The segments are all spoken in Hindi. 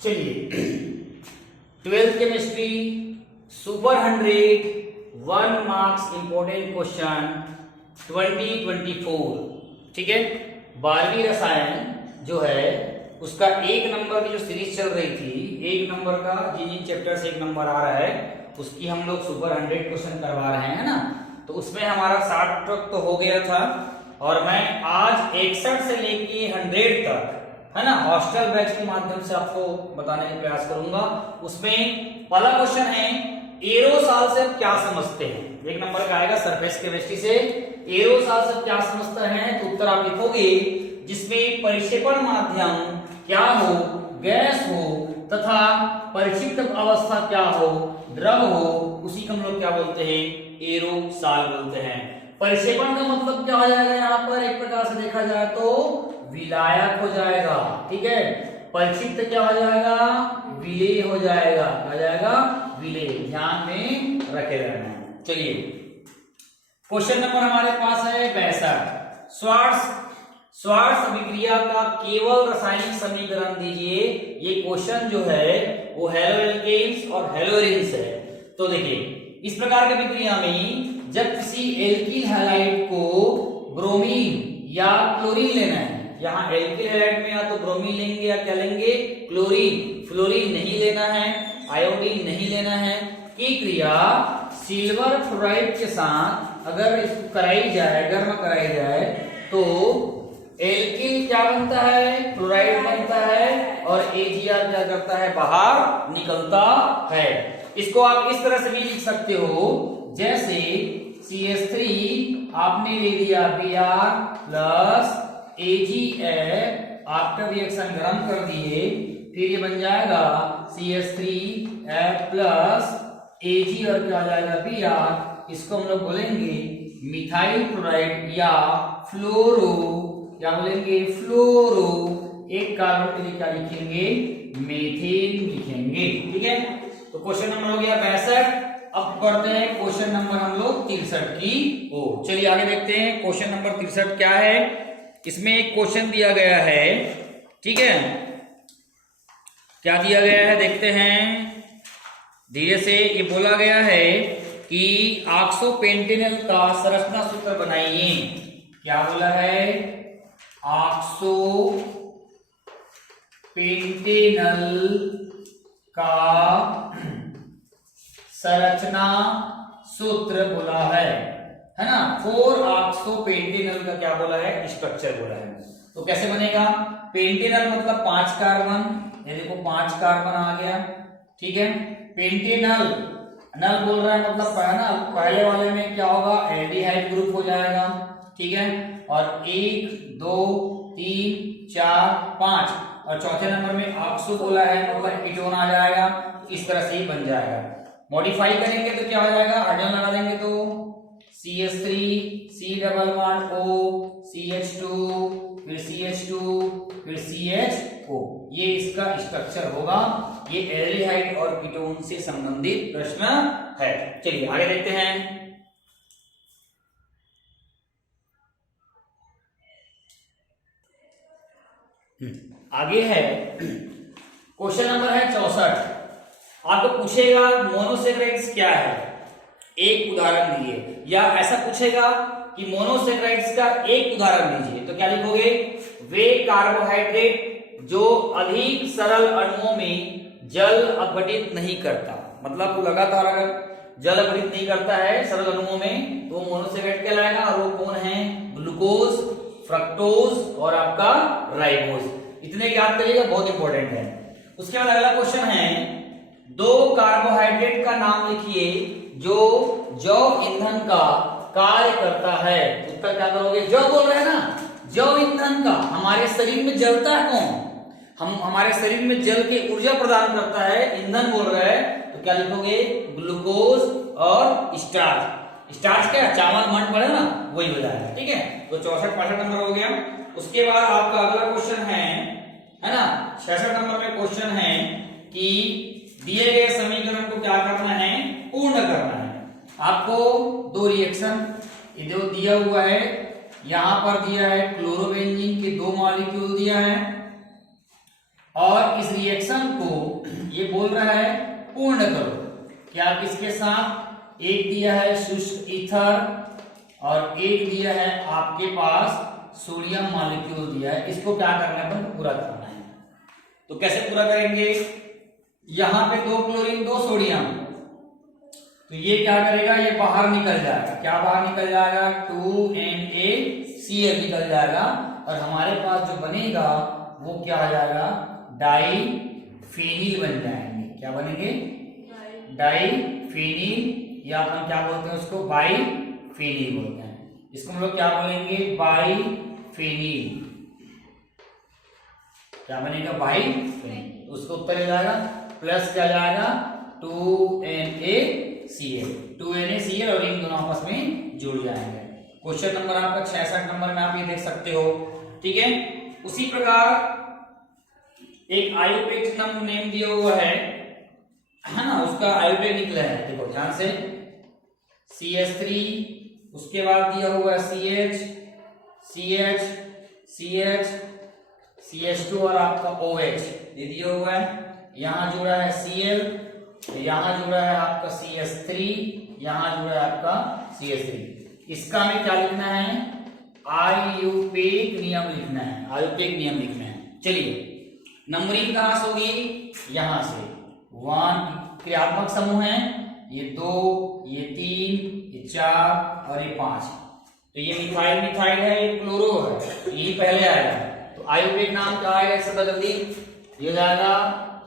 चलिए 12th chemistry super 100 1 marks important question 2024, ठीक है। 12वीं रसायन जो है उसका 1 नंबर की जो सीरीज चल रही थी, 1 नंबर का जिन चैप्टर से 1 नंबर आ रहा है उसकी हम लोग सुपर 100 क्वेश्चन करवा रहे हैं ना। तो उसमें हमारा 60 तक तो हो गया था और मैं आज 61 से लेके 100 तक, है ना, हॉस्टल बैच के माध्यम से आपको बताने का प्रयास करूंगा। उसमें पहला क्वेश्चन है एरोसॉल से क्या समझते हैं। 1 नंबर का आएगा सरफेस केमिस्ट्री से, एरोसॉल से क्या समझते हैं। तो उत्तर आप लिखोगे जिसमें परिक्षेपण माध्यम क्या हो, गैस हो तथा परिक्षिप्त अवस्था क्या हो, द्रव हो, उसी को हम लोग क्या बोलते हैं, एरोसॉल बोलते हैं। परिक्षेपण का मतलब क्या हो जाएगा, यहाँ पर एक प्रकार से देखा जाए तो विलायक हो जाएगा, ठीक है। परिक्षिप्त क्या हो जाएगा, विलेय हो जाएगा, क्या हो जाएगा, विलेय। ध्यान में रखे रहना। चलिए क्वेश्चन नंबर हमारे पास है 62। स्वार्ट्ज अभिक्रिया का केवल रासायनिक समीकरण दीजिए। ये क्वेश्चन जो है वो हेलोएल्केन्स और हेलोइरिन्स है। तो देखिए इस प्रकार की अभिक्रिया में जब किसी एल्किल हैलाइड को ब्रोमीन या क्लोरीन लेना है, यहाँ एल्किल हैलाइड में या तो ब्रोमीन लेंगे या क्या लेंगे, क्लोरीन। फ्लोरीन नहीं लेना है, आयोडीन नहीं लेना है। की क्रिया सिल्वर फ्लोराइड के साथ अगर इसको कराई जाए, गर्म कराई जाए तो एल्किल क्या बनता है, क्लोराइड बनता है और AgR क्या करता है, बाहर निकलता है। इसको आप इस तरह से भी लिख सकते हो जैसे CH3 आपने ले लिया Br plus AgF, after reaction गर्म कर दिए, फिर ये बन जाएगा CH3F प्लस Ag और क्या हो जाएगा Br। इसको हम लोग बोलेंगे मिथाइल क्लोराइड या फ्लोरो, क्या बोलेंगे, फ्लोरो। एक कार्बन के लिए क्या लिखेंगे, मेथेन लिखेंगे, ठीक है। तो क्वेश्चन नंबर हो गया 62। अब पढ़ते हैं क्वेश्चन नंबर हम लोग 63 की ओर। चलिए आगे देखते हैं क्वेश्चन नंबर 63 क्या है। इसमें एक क्वेश्चन दिया गया है, ठीक है। क्या दिया गया है देखते हैं धीरे से। ये बोला गया है कि ऑक्सोपेंटेनॉल का संरचना सूत्र बनाइए। क्या बोला है, ऑक्सोपेंटेनॉल का संरचना सूत्र बोला है ना। 4 ऑक्सोपेंटेनॉल का क्या बोला है, स्ट्रक्चर बोला है। तो कैसे बनेगा, पेंटेनॉल मतलब 5 कार्बन, ये देखो 5 कार्बन आ गया, ठीक है। पेंटेनॉल, नल बोल रहा है मतलब पहले वाले में क्या होगा, एल्डिहाइड ग्रुप हो जाएगा, ठीक है। और 1 2 3 4 5 और चौथे नंबर में ऑक्सो बोला है मतलब कीटोन आ जाएगा। इस तरह से ही बन जाएगा। मॉडिफाई करेंगे तो क्या हो जाएगा, हाइड्रोजन लगा देंगे तो CH3 C++O CH2 फिर CH2 फिर CHO, ये इसका स्ट्रक्चर होगा। ये एल्डिहाइड और कीटोन से संबंधित प्रश्न है। चलिए आगे देखते हैं। आगे है क्वेश्चन नंबर है 64। आपको पूछेगा मोनोसेक्राइड्स क्या है, एक उदाहरण दीजिए, या ऐसा पूछेगा कि मोनोसेक्राइड्स का एक उदाहरण दीजिए। तो क्या लिखोगे, वे कार्बोहाइड्रेट जो अधिक सरल अणुओं में जल अपघटित नहीं करता, मतलब लगातार अगर जल अपघटित नहीं करता है सरल अणुओं में तो मोनोसेक्राइड कहलाएगा। और वो कौन है, ग्लूकोज, फ्रक्टोज और आपका राइबोज। इतने याद करिएगा, बहुत इंपॉर्टेंट है। उसके बाद अगला क्वेश्चन है 2 कार्बोहाइड्रेट का नाम लिखिए जो जैव ईंधन का कार्य करता है। उत्तर क्या करोगे, जैव बोल रहे हैं ना, जैव ईंधन का। हमारे शरीर में जलता है कौन, हमारे शरीर में जल के ऊर्जा प्रदान करता है, ईंधन बोल रहा है। तो क्या लिखोगे, ग्लूकोज और स्टार्च। स्टार्च क्या, चावल मंड पड़े ना, वही हो जाएगा, ठीक है। तो 64-65 नंबर हो गया। उसके बाद आपका अगला क्वेश्चन है ना 66 नंबर में क्वेश्चन है कि दिए गए समीकरण को क्या करना है, पूर्ण करना है। आपको 2 रिएक्शन दिया हुआ है, यहां पर दिया है क्लोरोबेंजीन के 2 मॉलिक्यूल दिया है और इस रिएक्शन को ये बोल रहा है पूर्ण करो। क्या किसके साथ? एक दिया है शुष्क ईथर और एक दिया है आपके पास सोडियम मॉलिक्यूल दिया है। इसको क्या करना है? अपन पूरा करना है। तो कैसे पूरा करेंगे? यहां पे 2 क्लोरीन 2 सोडियम, तो ये क्या करेगा? ये बाहर निकल जाएगा। क्या बाहर निकल जाएगा? 2NaCl निकल जाएगा और हमारे पास जो बनेगा वो क्या आ जाएगा? डाईफेनिल बन जाएंगे। क्या बनेंगे? डाईफेनिल, या हम क्या बोलते हैं उसको? बाईफेनिल बोलते हैं। इसको हम लोग क्या बोलेंगे? बाईफेनिल। क्या बनेगा? बाईफेनिल। उसको उत्तर हो जाएगा प्लस क्या जाएगा? 2NaCl। 2NaCl और इन दोनों आपस में जुड़ जाएंगे। क्वेश्चन नंबर आपका 66 नंबर में आप ये देख सकते हो। ठीक है। उसी प्रकार एक आयोपेक्स नेम दिया हुआ है ना, उसका आयोपेक निकला है। देखो ध्यान से, CH3, उसके बाद दिया हुआ है CH, CH, CH, CH2 और आपका OH ये दिया हुआ है। यहां जुड़ा है Cl, यहां जुड़ा है आपका CH3, यहां जुड़ा है आपका CH3। इसका हमें क्या लिखना है? आयुपेक नियम लिखना है। आयुपेक नियम लिखना है। चलिए, नंबरिंग कहां से होगी? यहां से 1 क्रियात्मक समूह है, ये 2, ये 3, ये 4 और ये 5। तो ये मिथाइल मिथाइल है, ये क्लोरो है, ये पहले आएगा। तो आयुपेक नाम क्या आएगा? इससे जल्दी ये जाएगा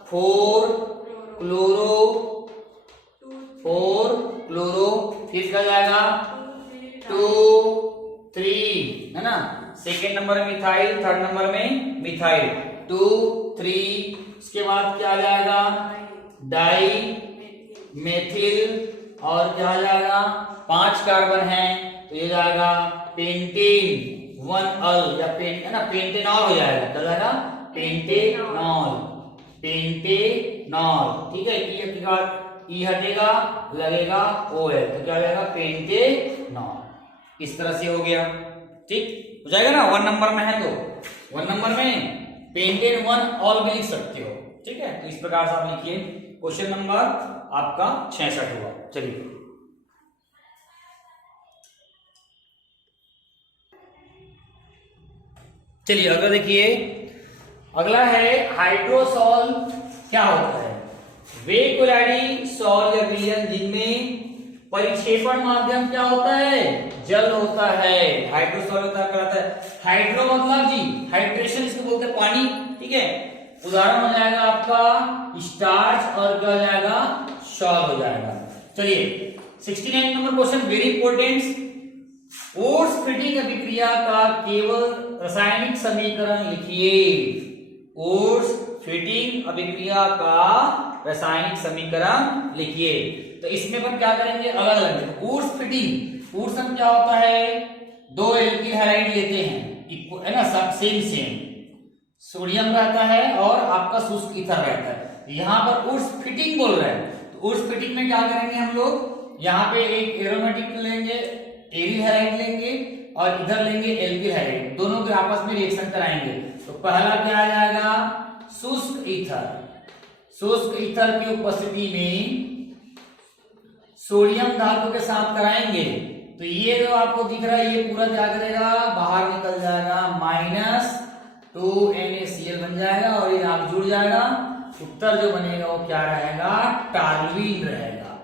4 क्लोरो, फिर क्या जाएगा? 2 3, है ना। सेकेंड नंबर में मिथाइल, थर्ड नंबर में मिथाइल, 2 3। उसके बाद क्या आ जाएगा? डाई मेथिल, और क्या आ जाएगा? 5 कार्बन है तो ये जाएगा पेंटेन 1 अल, या है ना, पेंटेनॉल हो जाएगा। क्या जाएगा? Pentanol, pentanol. ठीक है। ई हटेगा, लगेगा OL, तो क्या हो जाएगा? पेंटेनॉल। इस तरह से हो गया। ठीक हो जाएगा ना। 1 नंबर में है तो 1 नंबर में पेंटेन 1 ऑल भी लिख सकते हो। ठीक है। तो इस प्रकार से आप लिखिए। क्वेश्चन नंबर आपका 66 हुआ। चलिए, अगला देखिए। अगला है हाइड्रोसॉल। क्या होता है? वे कोलाडी सॉल या विलयन जिनमें परिक्षेपण माध्यम क्या होता है? जल होता है। हाइड्रोसॉल कहलाता है। हाइड्रो मतलब जी हाइड्रेशन, इसको बोलते हैं पानी। ठीक है। उदाहरण हो जाएगा आपका स्टार्च और क्या हो जाएगा? सॉल हो जाएगा। चलिए, 69 number question, very important. Oats fitting अभिक्रिया का केवल रासायनिक समीकरण लिखिए। ओट्स फिटिंग अभिक्रिया का रासायनिक समीकरण लिखिए। तो इसमें हम क्या करेंगे? अलग अलग। ओट्स फिटिंग, ओट्स क्या होता है? 2 एल्किल हैलाइड लेते हैं, है ना, सब सेम सोडियम रहता है और आपका शुष्क ईथर रहता है। यहाँ पर ओट्स फिटिंग बोल रहा है, तो ओट्स फिटिंग में क्या करेंगे हम लोग? यहाँ पे एक एरोमेटिक लेंगे, एरिल हैलाइड लेंगे, और इधर लेंगे एल्किल हैलाइड, दोनों के आपस में रिएक्शन कराएंगे। तो पहला क्या आ जाएगा? शुष्क ईथर। शुष्क ईथर की उपस्थिति में सोडियम धातु के साथ कराएंगे, तो ये जो आपको दिख रहा है ये पूरा क्या करेगा? बाहर निकल जाएगा, -2NaCl बन जाएगा और ये आप जुड़ जाएगा। उत्तर जो बनेगा वो क्या रहेगा? टॉल्यूइन रहेगा।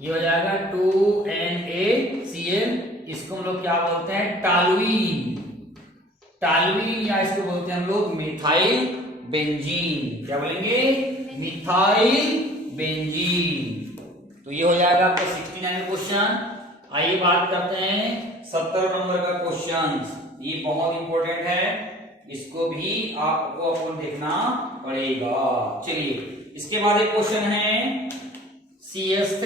ये हो जाएगा 2NaCl। इसको हम लोग क्या बोलते हैं? टॉल्यूइन। टॉल्यूइन, या इसको बोलते हैं हम लोग मिथाइल बेंजीन। क्या बोलेंगे? Methyl benzene. तो ये हो जाएगा आपका 69 क्वेश्चन। आइए बात करते हैं 70 नंबर का क्वेश्चन। ये बहुत इंपॉर्टेंट है, इसको भी आपको अपन देखना पड़ेगा। चलिए, इसके बाद एक क्वेश्चन है CH3,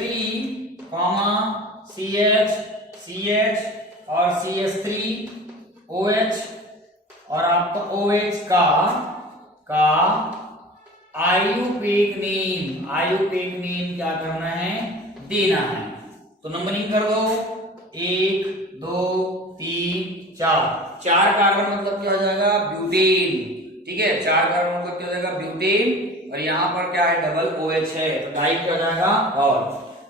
CH, CH और CH3OH और आपका OH का आयुपेक नेम क्या करना है? देना है। तो नंबरिंग कर दो, 1 2 3 4। 4 कार्बन मतलब क्या हो जाएगा? ब्यूटेन। ठीक है, 4 कार्बन का क्या हो जाएगा ब्यूटेन, और यहाँ पर क्या है डबल OH है, तो डाई क्या हो जाएगा और,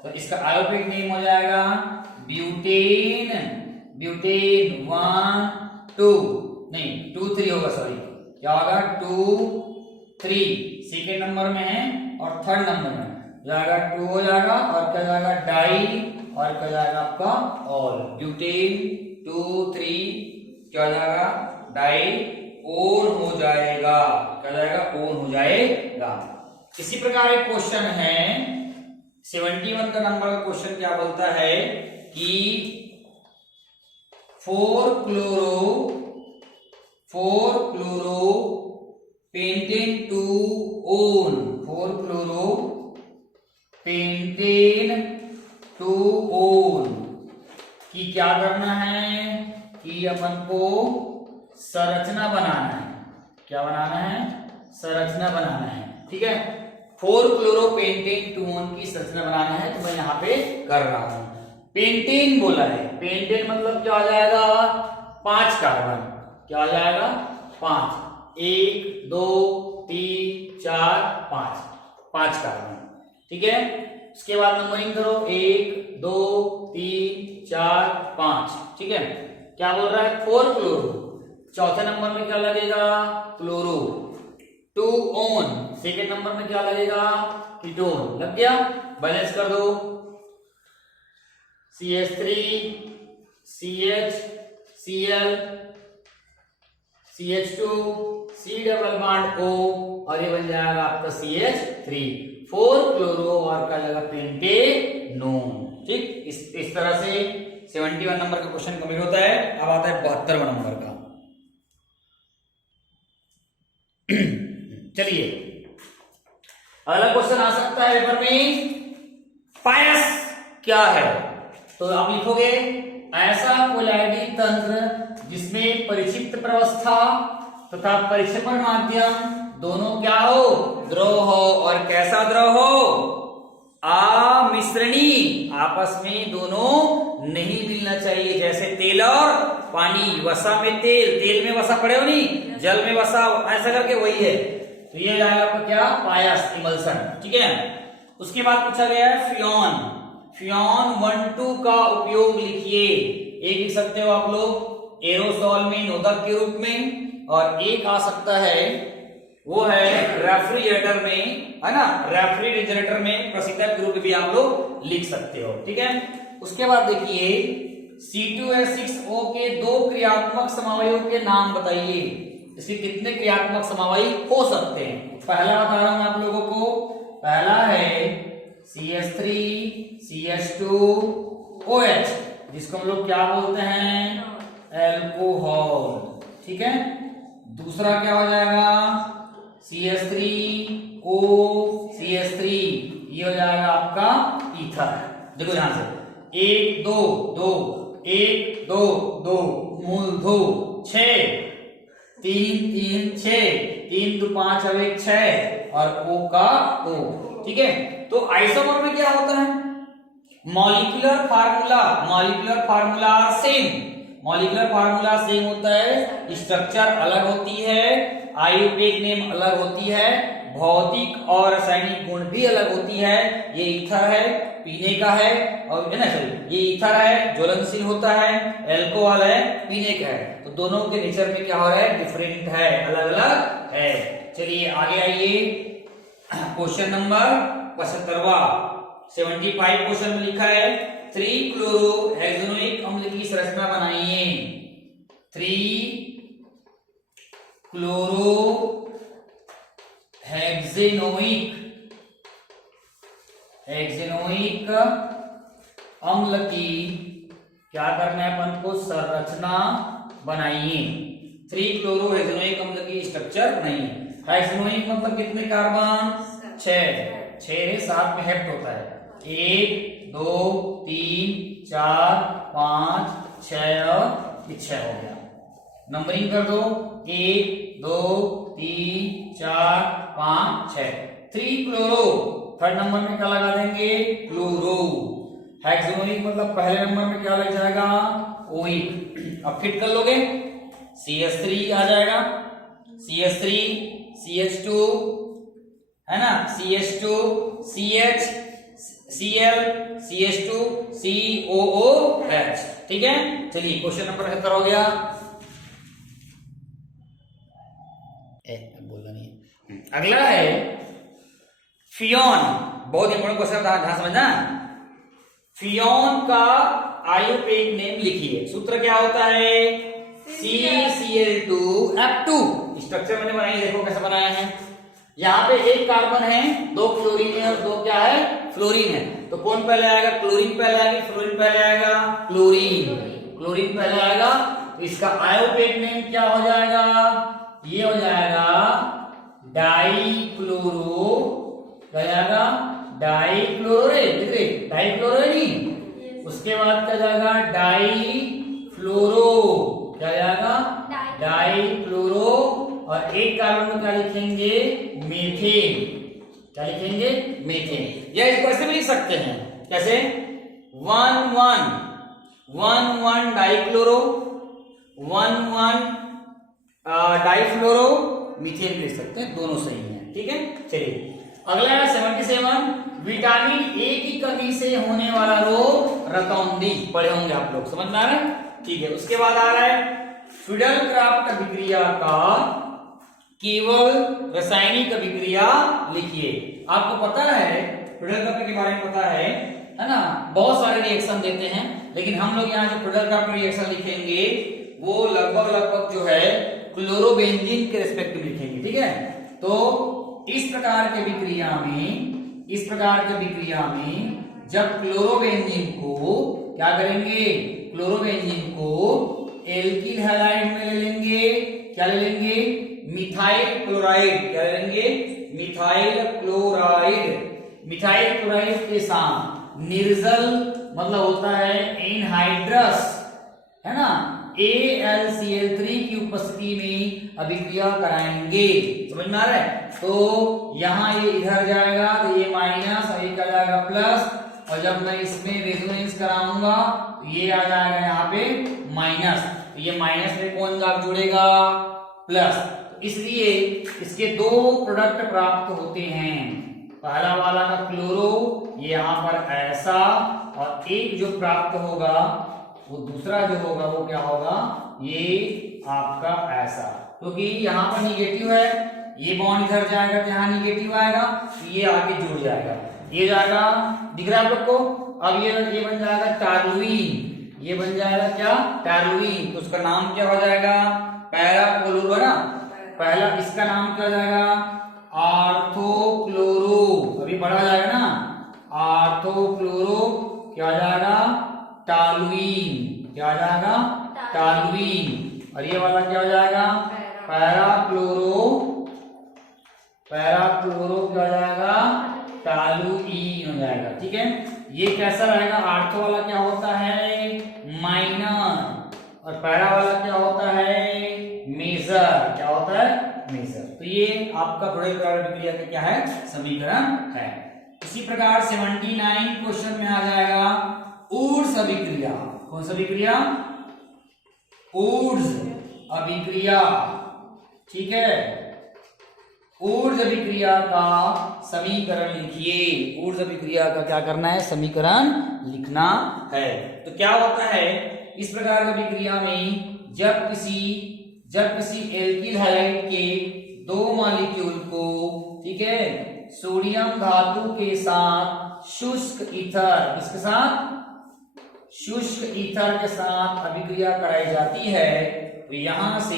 तो इसका आयोगिक नेम हो जाएगा ब्यूटेन, ब्यूटेन 1 2 नहीं 2 3 होगा, सॉरी क्या होगा 2 3 सेकेंड नंबर में है और थर्ड नंबर में जाएगा 2 हो जाएगा, और क्या जाएगा डाई, और क्या जाएगा आपका ऑल, ब्यूटेन 2 3 क्या हो जाएगा डाई ओन हो जाएगा, क्या जाएगा ओन हो जाएगा। इसी प्रकार एक क्वेश्चन है 71 का नंबर का क्वेश्चन क्या बोलता है कि 4 chloro pentane 2 own, 4 chloro pentane 2 own की क्या करना है कि अपन को संरचना बनाना है, क्या बनाना है संरचना बनाना है, ठीक है 4 क्लोरो पेंटेन 2 ओन की संरचना बनाना है, तो मैं यहाँ पे कर रहा हूं। पेंटेन बोला है, पेंटेन मतलब क्या हो जाएगा 5 कार्बन, क्या हो जाएगा 5 1 2 3 4 5 कार्बन, ठीक है। उसके बाद नंबरिंग करो 1 2 3 4 5, ठीक है। क्या बोल रहा है 4 क्लोरो, चौथे नंबर में क्या लगेगा क्लोरो, 2 ओन सेकेंड नंबर में क्या लगेगा कीटोन, लग गया। बैलेंस कर दो CH3 CH Cl CH2 C double bond O, और ये बन जाएगा आपका CH3 4 क्लोरो और क्या जाएगा पेंटेनोन, ठीक। इस तरह से 71 नंबर का क्वेश्चन कंप्लीट होता है। अब आता है 72वां नंबर का। चलिए अगला क्वेश्चन आ सकता है पेपर में, पायस क्या है, तो आप लिखोगे ऐसा कोलाइडी तंत्र जिसमें परिक्षिप्त प्रवस्था तथा परिक्षेपण माध्यम दोनों क्या हो द्रव हो, और कैसा द्रव हो आमिश्रणी, आपस में दोनों नहीं मिलना चाहिए, जैसे तेल और पानी, वसा में तेल, तेल में वसा पड़े हो नहीं, जल में वसा, ऐसा करके वही है, तो ये आएगा आपका क्या पायस इमल्सन, ठीक है। उसके बाद पूछा गया है फ्योन, फ्योन 1 2 का उपयोग लिखिए, एक लिख सकते हो आप लोग एरोसोल में नोदक के रूप में, और एक आ सकता है वो है रेफ्रिजरेटर में, है ना, रेफ्रिजरेटर में प्रशीतक के रूप में भी आप लोग लिख सकते हो, ठीक है। उसके बाद देखिए C2H6O के 2 क्रियात्मक समवायों के नाम बताइए, इसके कितने क्रियात्मक समवायी हो सकते हैं। पहला बता रहा हूं आप लोगों को, पहला है CH3 CH2OH, जिसको हम लोग क्या बोलते हैं एल्कोहल, ठीक है। दूसरा क्या हो जाएगा CH3O CH3, ये हो जाएगा आपका ईथर। देखो ध्यान से 1 2 2 1 2 2 मूल 2 6 3 3 6 3 2 5 और 1 6 और O का O, ठीक है। तो आइसोमर में क्या होता है molecular formula same, molecular formula same होता है, स्ट्रक्चर अलग होती है, आयुर्वेद नेम अलग होती है, भौतिक और रासायनिक गुण भी अलग होती है। ये ईथर है पीने का है, और ये ईथर है ज्वलनशील होता है, एल्कोहल है पीने का है, तो दोनों के नेचर में क्या हो रहा है डिफरेंट है, अलग अलग है। चलिए आगे आइए, क्वेश्चन नंबर 75वां 75 क्वेश्चन में लिखा है 3 क्लोरो हेक्सेनोइक अम्ल की संरचना बनाइए। 3 क्लोरो हेक्सेनोइक अम्ल की क्या करना है अपन को संरचना बनाइए। 3 क्लोरो हेक्सेनोइक अम्ल की स्ट्रक्चर नहीं, हेक्सेनोइक मतलब कितने कार्बन 6 7 में हेप्ट होता है, 1 2 3 4 5 6 और 6 हो गया। नंबरिंग कर दो 1 2 3 4 5 6, 3 क्लोरो, थर्ड नंबर में क्या लगा देंगे क्लोरो। हेक्सेनोइक मतलब पहले नंबर में क्या लग जाएगा ओइक। अब फिट कर लोगे CH3 आ जाएगा, CH3 CH2 है ना, CH2 CH Cl CH2 COOH। ठीक है, चलिए क्वेश्चन नंबर 70 हो गया। बोलना नहीं है। अगला है फियोन, बहुत इंपॉर्टेंट क्वेश्चन था, ध्यान समझना। फियोन का आयोपेक नेम लिखिए। सूत्र क्या होता है? CCl2F2। स्ट्रक्चर मैंने बनाई, देखो कैसे बनाया है। यहाँ पे एक कार्बन है, 2 क्लोरीन है और 2 क्या है? फ्लोरीन है। तो कौन पहले आएगा? क्लोरीन पहले आएगा, फ्लोरीन पहले आएगा? क्लोरीन पहले आएगा। तो इसका आयोपेक नेम क्या हो जाएगा? ये हो जाएगा डाइक्लोरो, क्या जाएगा? डाइक्लोरो नहीं, उसके बाद क्या जाएगा? डाइफ्लोरो, क्या जाएगा? डाइफ्लोरो। और एक कार्बन में क्या लिखेंगे? मीथेन। क्या लिखेंगे? मीथेन। या इसको ऐसे भी लिख सकते हैं, कैसे? 1,1 डाइक्लोरो, 1,1 डाइफ्लोरो मीथेन लिख सकते हैं, दोनों सही हैं। ठीक है, चलिए अगला है 77। विटामिन ए की कमी से होने वाला रोग रतौंधी। पढ़े होंगे आप लोग, समझ में आ रहा है? ठीक है, उसके बाद आ रहा है फिडेल क्राफ्ट अभिक्रिया का केवल रासायनिक अभिक्रिया लिखिए। आपको पता है फिडेल क्राफ्ट के बारे में पता है ना? बहुत सारे रिएक्शन देते हैं, लेकिन हम लोग यहाँ जो फिडेल क्राफ्ट रिएक्शन लिखेंगे वो लगभग जो है क्लोरोबेंजीन के रेस्पेक्टिव लिखेंगे। ठीक है, तो इस प्रकार के विक्रिया में जब क्लोरोबेंजीन को क्या करेंगे? क्लोरोबेंजीन को एल्किल हैलाइड में ले लेंगे। क्या ले लेंगे? Methyl chloride. क्या ले लेंगे? मिथाइल क्लोराइड के साथ निर्जल, मतलब होता है एनहाइड्रस, है ना, AlCl3 की उपस्थिति में अभिक्रिया कराएंगे। समझ में आ रहा है? तो यहां ये इधर जाएगा तो ये माइनस और ये क्या जाएगा? प्लस। और जब मैं इसमें रेजोनेंस कराऊंगा तो ये आ जाएगा यहाँ पे माइनस। तो ये माइनस में कौन दाग जुड़ेगा? प्लस। तो इसलिए इसके 2 प्रोडक्ट प्राप्त होते हैं। पहला वाला का क्लोरो, ये यहाँ पर ऐसा, और एक जो प्राप्त होगा वो दूसरा जो होगा वो क्या होगा? ये आपका ऐसा, क्योंकि यहाँ पर निगेटिव है, ये बॉन्ड इधर जाएगा तो यहाँ निगेटिव आएगा, तो ये आगे जुड़ जाएगा, ये जाएगा। दिख रहा है आप लोग को? अब ये बन जाएगा टॉर्लुइन। ये बन जाएगा क्या? टॉर्लुइन। तो उसका नाम क्या हो जाएगा? पैरा क्लोरो, है ना? पहला इसका नाम क्या हो जाएगा? आर्थोक्लोरो। अभी बढ़ा जाएगा ना, आर्थोक्लोरो क्या हो जाएगा? टॉलुइन। क्या हो जाएगा? टॉलुइन। और ये वाला क्या हो जाएगा? पैराक्लोरो क्या हो जाएगा? टॉलुइन हो जाएगा। ठीक है, ये कैसा रहेगा? आर्थो वाला क्या होता है? माइनर, और पैरा वाला क्या होता है? मेजर। क्या होता है? मेजर। तो ये आपका फिडेल क्राफ्ट अभिक्रिया का क्या है? समीकरण है। इसी प्रकार 79 क्वेश्चन में आ जाएगा ऊर्ध्व अभिक्रिया। कौन सा अभिक्रिया? ऊर्ध्व अभिक्रिया। ठीक है, ऊर्ध्व अभिक्रिया का समीकरण लिखिए। ऊर्ध्व अभिक्रिया का क्या करना है? समीकरण लिखना है। तो क्या होता है इस प्रकार की अभिक्रिया में, जब किसी एल्किल हैलाइड के 2 मॉलिक्यूल को, ठीक है, सोडियम धातु के साथ शुष्क ईथर, किसके साथ? शुष्क ईथर के साथ अभिक्रिया कराई जाती है, तो यहां से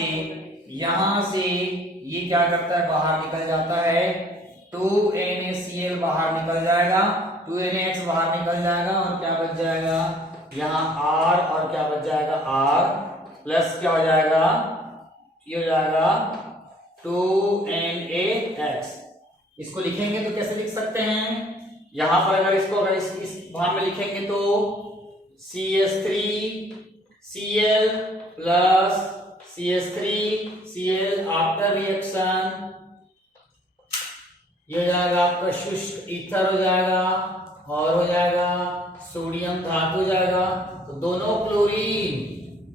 ये क्या करता है? बाहर निकल जाता है। 2NaCl बाहर निकल जाएगा, 2NaX बाहर निकल जाएगा, और क्या बच जाएगा? यहाँ R, और क्या बच जाएगा? R प्लस क्या हो जाएगा? ये हो जाएगा 2NaX। इसको लिखेंगे तो कैसे लिख सकते हैं? यहां पर अगर इसको इस भाग में लिखेंगे तो CH3Cl plus CH3Cl after reaction, ये हो जाएगा आपका शुष्क ईथर हो जाएगा, और हो जाएगा सोडियम धातु हो जाएगा। तो दोनों क्लोरीन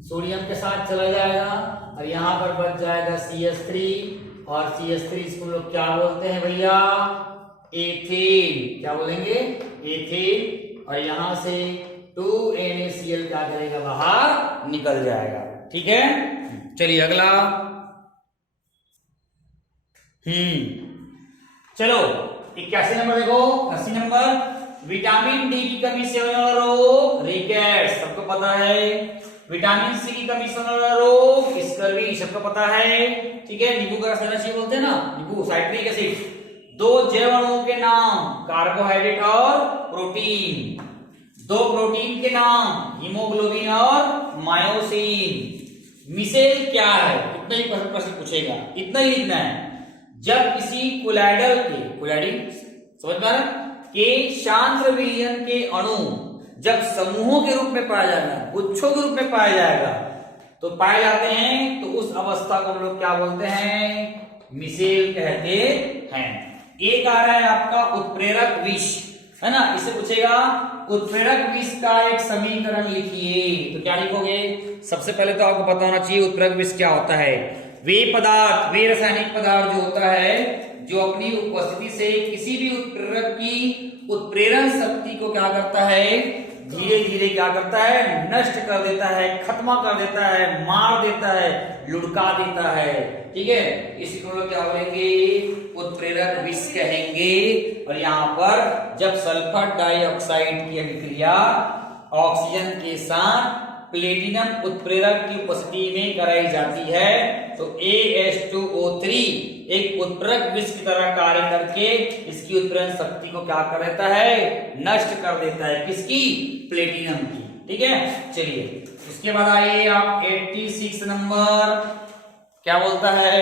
सोडियम के साथ चला जाएगा, और यहाँ पर बच जाएगा CH3 और CH3 इसको लोग क्या बोलते हैं भैया, एथेन। क्या बोलेंगे, एथेन। और यहां से 2NaCl क्या करेगा, बाहर निकल जाएगा। ठीक है, चलिए अगला। चलो 81 नंबर देखो। 80 नंबर, विटामिन डी की कमी से होने वाला रोग रिकेट्स, सबको पता है। विटामिन सी की कमी से होने वाला रोग स्कर्वी, सबको पता है। ठीक है, नींबू का रस लेना चाहिए बोलते हैं ना, नींबू साइट्रिक एसिड। दो जैव अणुओं के नाम, कार्बोहाइड्रेट और प्रोटीन। दो प्रोटीन के नाम, हीमोग्लोबिन और मायोसिन। मिसेल क्या है, इतना ही प्रश्न पूछेगा, इतना ही लिखना है। जब किसी कोलाइडल के, कोलाइडिंग समझ पा रहे, के शांत विलयन के अणु जब समूहों के रूप में पाया जाएगा, गुच्छों के रूप में पाया जाएगा, तो पाए जाते हैं, तो उस अवस्था को हम लोग क्या बोलते हैं, मिसेल कहते हैं। एक आ रहा है आपका उत्प्रेरक विष, है ना, इसे पूछेगा उत्प्रेरक विष का एक समीकरण लिखिए। तो क्या लिखोगे, सबसे पहले तो आपको पता होना चाहिए उत्प्रेरक विष क्या होता है। वे पदार्थ, वे रासायनिक पदार्थ जो होता है, जो अपनी उपस्थिति से किसी भी उत्प्रेरक की उत्प्रेरण शक्ति को क्या करता है, धीरे धीरे क्या करता है, नष्ट कर देता है, खत्म कर देता है, मार देता है, लुढ़का देता है। ठीक है, इसी को लोग क्या बोलेंगे, उत्प्रेरक विष कहेंगे। और यहाँ पर जब सल्फर डाइऑक्साइड की अभिक्रिया ऑक्सीजन के साथ प्लेटिनम उत्प्रेरक की उपस्थिति में कराई जाती है, तो AH2O3 एक उत्प्रेरक विष की तरह कार्य करके इसकी उत्प्रेरण शक्ति को क्या कर देता है, नष्ट कर देता है, किसकी, प्लेटिनम की। ठीक है, चलिए उसके बाद आइए आप 86 नंबर, क्या बोलता है,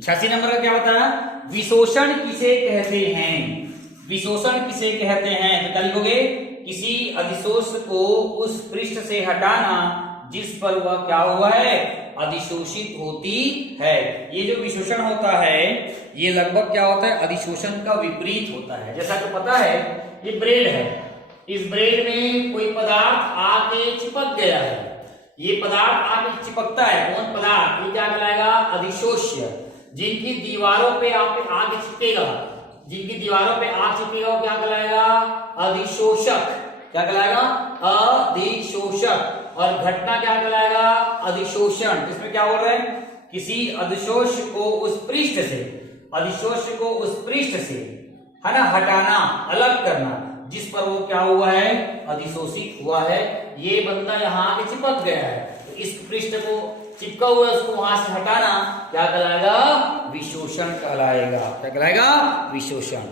86 नंबर का क्या होता है, विशोषण किसे कहते हैं। विशोषण किसे कहते हैं, तो क्या लिखोगे, किसी अधिशोष को उस पृष्ठ से हटाना जिस पर वह क्या हुआ है, अधिशोषित होती है। ये जो विशोषण होता है, ये लगभग क्या होता है, अधिशोषण का विपरीत होता है। जैसा कि पता है, ये ब्रेड है, इस ब्रेड में कोई पदार्थ आके चिपक गया है, ये पदार्थ आके चिपकता है, कौन पदार्थ, ये क्या कहलाएगा, अधिशोष्य। जिनकी दीवारों पे आके चिपकेगा, जिनकी दीवारों पे आग चिपकेगा, वो क्या कहलाएगा, अधिशोषक। क्या कहलाएगा, अधिशोषक। और घटना क्या कहलाएगा, अधिशोषण। इसमें क्या बोल रहे हैं, किसी अधिशोष को उस पृष्ठ से, अधिशोष को उस पृष्ठ से, है ना, हटाना, अलग करना, जिस पर वो क्या हुआ है, अधिशोषित हुआ है। ये बंदा यहाँ आके चिपक गया है, तो इस पृष्ठ को चिपका हुआ है, उसको वहां से हटाना क्या कहलाएगा, विशोषण कहलाएगा। क्या कहलाएगा, विशोषण।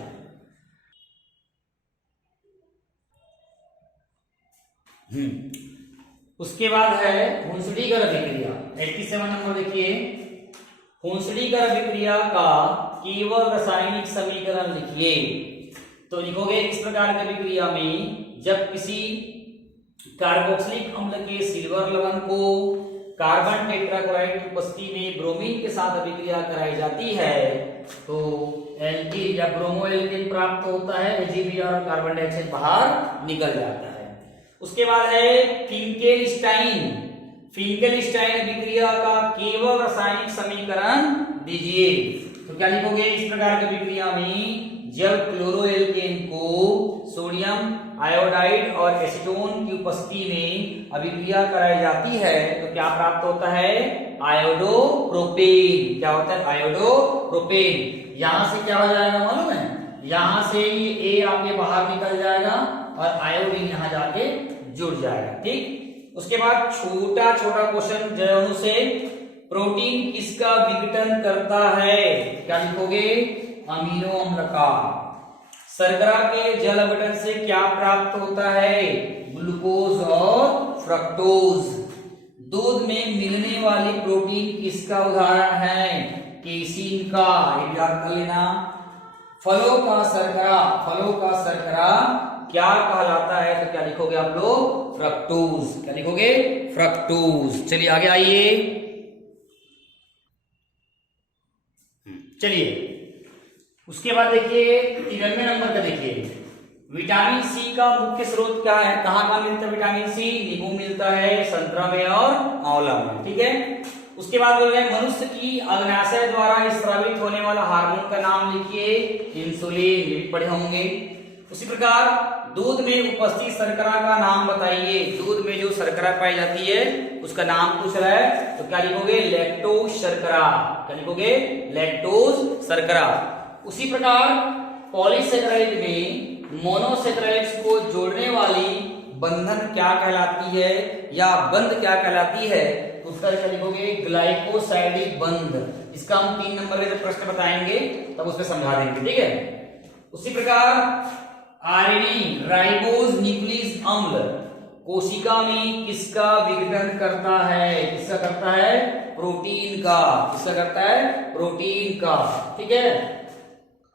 उसके बाद है हुंसडीगर अभिक्रिया। 87 नंबर देखिए, हुंसडीगर अभिक्रिया का केवल रासायनिक समीकरण लिखिए। तो लिखोगे, इस प्रकार की अभिक्रिया में जब किसी कार्बोक्सिलिक अम्ल के सिल्वर लवण को कार्बन टेट्राक्लोराइड की उपस्थिति में ब्रोमीन के साथ अभिक्रिया कराई जाती है, तो एल्कीन या ब्रोमो एल्कीन प्राप्त होता है, Ag और कार्बन डाइऑक्साइड बाहर निकल जाता है। उसके बाद है फिंकेलस्टाइन। फिंकेलस्टाइन अभिक्रिया का केवल रासायनिक समीकरण दीजिए। तो क्या लिखोगे, इस प्रकार की अभिक्रिया में जब क्लोरोएल्केन को सोडियम आयोडाइड और एसीटोन की उपस्थिति में अभिक्रिया कराई जाती है, तो क्या प्राप्त होता है, आयोडोप्रोपेन। क्या होता है, आयोडोप्रोपेन। यहां से क्या हो जाएगा मालूम है, यहां से ये A आपके बाहर निकल जाएगा और आयोडीन यहां जाके जुड़ जाएगा। ठीक, उसके बाद छोटा छोटा क्वेश्चन जैव से, प्रोटीन किसका विघटन करता है। क्या लिखोगे, अमीनो अम्ल का। शर्करा के जल अपघटन से क्या प्राप्त होता है, ग्लूकोज और फ्रक्टोज। दूध में मिलने वाली प्रोटीन किसका उदाहरण है, केसीन का, ये याद कर लेना। फलों का शर्करा, फलों का शर्करा क्या कहलाता है, तो क्या लिखोगे आप लोग, फ्रक्टोज। क्या लिखोगे, फ्रक्टोज। चलिए आगे आइए, चलिए उसके बाद देखिए 93 नंबर का देखिए, विटामिन सी का मुख्य स्रोत क्या है, कहाँ मिलता है विटामिन सी? नींबू मिलता है, संतरा में और आंवला में, ठीक है। उसके बाद बोल रहे मनुष्य की अग्नाशय द्वारा स्रावित होने वाला हार्मोन का नाम लिखिए, इंसुलिन, ये पढ़े होंगे। उसी प्रकार दूध में उपस्थित शर्करा का नाम बताइए, दूध में जो शर्करा पाई जाती है उसका नाम पूछ रहा है, तो क्या लिखोगे? लैक्टोज शर्करा। क्या लिखोगे? लैक्टोज शर्करा। उसी प्रकार पॉलीसेकेराइड में मोनोसेकेराइड्स को जोड़ने वाली बंधन क्या कहलाती है या बंध क्या कहलाती है? उत्तर क्या लिखोगे? ग्लाइकोसाइडिक बंध। इसका हम 3 नंबर के प्रश्न बताएंगे तब उसमें समझा देंगे, ठीक है। उसी प्रकार आरएनए राइबोज न्यूक्लिक अम्ल कोशिका में किसका विघटन करता है? किसका करता है? प्रोटीन का। किसका करता है? प्रोटीन का, ठीक है।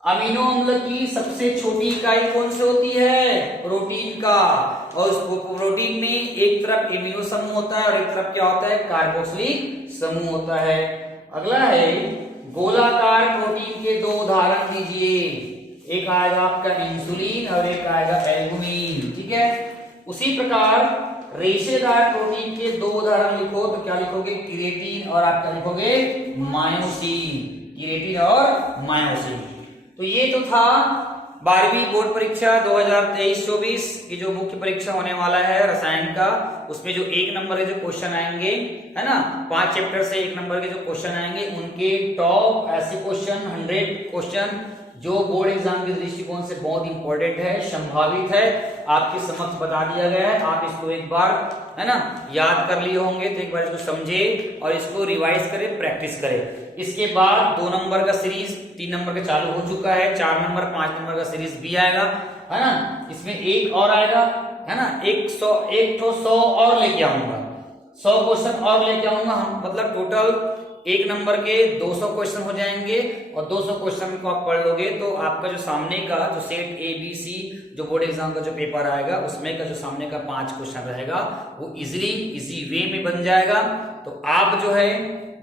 अमीनो अम्ल की सबसे छोटी इकाई कौन सी होती है? प्रोटीन का। और उस प्रोटीन में एक तरफ एमिनो समूह होता है और एक तरफ क्या होता है? कार्बोक्सिलिक समूह होता है। अगला है गोलाकार प्रोटीन के 2 उदाहरण दीजिए। एक आएगा आपका इंसुलिन और एक आएगा एल्बुमिन, ठीक है। उसी प्रकार रेशेदार प्रोटीन के 2 उदाहरण लिखो, तो क्या लिखोगे? क्रिएटिन और आप क्या लिखोगे? मायोसिन। क्रिएटिन और मायोसिन। तो ये तो था 12वीं बोर्ड परीक्षा 2023-24 की जो मुख्य परीक्षा होने वाला है रसायन का, उसमें जो 1 नंबर के जो क्वेश्चन आएंगे, है ना, 5 चैप्टर से 1 नंबर के जो क्वेश्चन आएंगे उनके टॉप ऐसे क्वेश्चन 100 क्वेश्चन जो बोर्ड एग्जाम के दृष्टिकोण से बहुत इंपॉर्टेंट है, संभावित है, आपके समक्ष बता दिया गया है। आप इसको एक बार, है ना, याद कर लिए होंगे तो एक बार इसको समझे और इसको रिवाइज करें, प्रैक्टिस करें। इसके बाद 2 नंबर का सीरीज 3 नंबर का चालू हो चुका है, 4 नंबर 5 नंबर का सीरीज भी आएगा, है ना। इसमें एक और आएगा, है ना, 100 और लेके आऊंगा, 100 क्वेश्चन और लेके आऊंगा हम, मतलब टोटल 1 नंबर के 200 क्वेश्चन हो जाएंगे। और 200 क्वेश्चन को आप पढ़ लोगे तो आपका जो सामने का जो सेट ABC जो बोर्ड एग्जाम का जो पेपर आएगा उसमें का जो सामने का 5 क्वेश्चन रहेगा वो इजी वे में बन जाएगा। तो आप जो है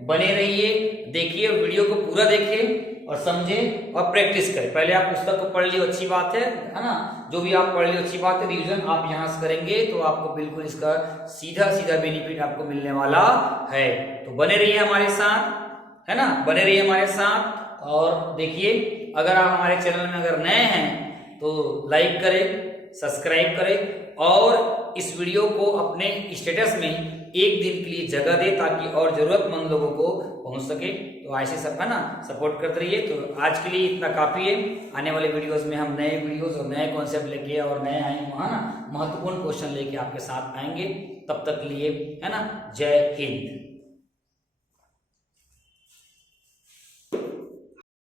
बने रहिए, देखिए वीडियो को पूरा देखिए और समझे और प्रैक्टिस करें। पहले आप पुस्तक को पढ़ लियो, अच्छी बात है ना, जो भी आप पढ़ लियो अच्छी बात है। रिवीजन आप यहाँ से करेंगे तो आपको बिल्कुल इसका सीधा बेनिफिट आपको मिलने वाला है। तो बने रहिए हमारे साथ, है ना, बने रहिए हमारे साथ। और देखिए, अगर आप हमारे चैनल में अगर नए हैं तो लाइक करें, सब्सक्राइब करें और इस वीडियो को अपने स्टेटस में 1 दिन के लिए जगह दे ताकि और जरूरतमंद लोगों को पहुंच सके। तो ऐसे सब, है ना, सपोर्ट करते रहिए। तो आज के लिए इतना काफी है। आने वाले वीडियोस में हम नए वीडियोस और नए कॉन्सेप्ट लेके और नए आएंगे, है ना, महत्वपूर्ण क्वेश्चन लेके आपके साथ आएंगे। तब तक के लिए, है ना, जय हिंद।